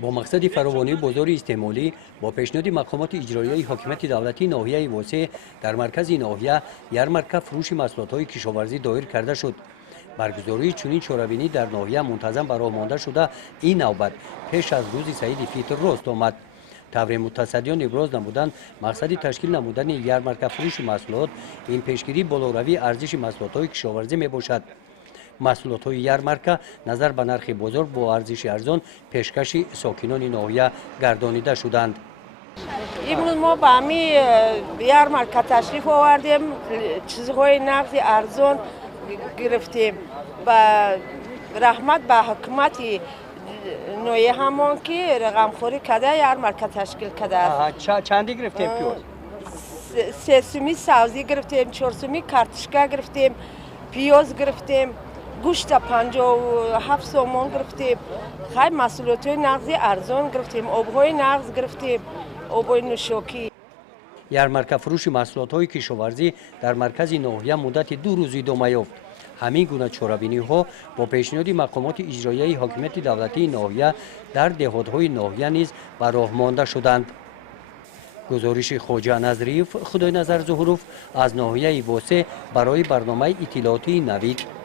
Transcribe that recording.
با مقصد فراوانی بازار استعمالی با پیشنهاد مقامات اجرایی حاکمیت دولتی ناحیه واسه در مرکز ناحیه یارمارک فروش محصولات کشاورزی دایر کرده شد. برگزاری چنین چهاربینی در ناحیه منتظم برآ مانده شده این نوبت پیش از روز سعید فیطر راست آمد. طبع متصدیان ابراز نمودند مقصد تشکیل نمودن یارمارک فروش محصولات این پیشگیری بالاترین ارزش محصولات کشاورزی می باشد. محصولات یارمارک نظر به نرخ بازار با ارزش ارزان پیشکش ساکنان ناحیه گردانیده شدند. امروز ما به همین یارمارک تشریف آوردیم، چیزهای نقد ارزان گرفتیم و رحمت به حکومت ناحیه همون که رقمخوری کرده یارمارک تشکیل کرده. چندی گرفتیم پیاز؟ 300 سبزی گرفتیم، 400 کارتشکا گرفتیم، پیاز گرفتیم، گوشت 57 سومون گرفتیم، خیلی محصولات نقدی ارزان گرفتیم، آبهای نقد گرفتیم، آبهای نوشاکی. یارمارک فروش محصولات کشاورزی در مرکز ناحیه مدت 2 روز ادامه یافت. همین گونه چهاربینی ها با پیشنهاد مقامات اجرایی حاکمیت دولتی ناحیه در دهات‌های ناحیه نیز به راه مانده شدند. گزارش خواجه نظریف خدای نظر ظهوروف از ناحیه واسه برای برنامه اطلاعاتی نوید.